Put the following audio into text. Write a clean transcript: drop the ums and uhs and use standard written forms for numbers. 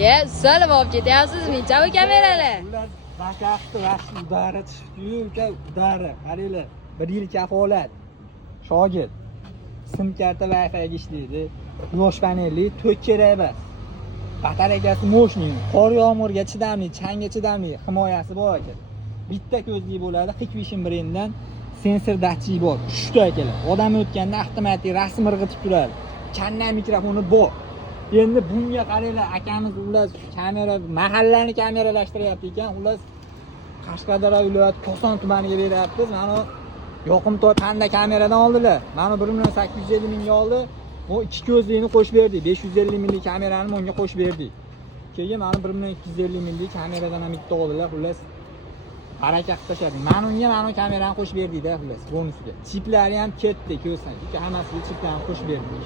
Ye, solib olib ketyapsizmi? Chavo kameralar. Ular vaqti udara chiqdi-yu, udara. Qaranglar, 1 yil kafolat. Shogird. Sim karta Wi-Fi ga ishlaydi. Quyosh panelli 4 kerak emas. Batareyasi mo'shning, qor yomg'irga chidamli, changga chidamli himoyasi bor ekan. Bitta ko'zli bo'ladi, Hikvision brendidan sensor datchik bor. 3 ta ekan. Odam o'tganda avtomatik rasm irg'itib turadi. Kanal mikrofoni bor. Endi bunga qaranglar, akamiz ular kamera, mahallani kameralashtiryapti ekan. Ular Qashqadaryo viloyati Koson tumaniga beryapmiz. Mana yoqimtoy panda kameradan oldilar. Mana 1.850 mingga oldi. O 2 ko'zlikni qo'shib berdik. 550 minglik kamerani unga qo'shib berdik. Keyin mana 1.250 minglik kameradan ham bitta oldilar. Xullas baraka qilib tashladi. Mana unga mana kamerani qo'shib berdik-da, xullas bonusiga. Chiplari ham ketdi, ko'rsangiz. Hammasiga chiplarni qo'shib berdik.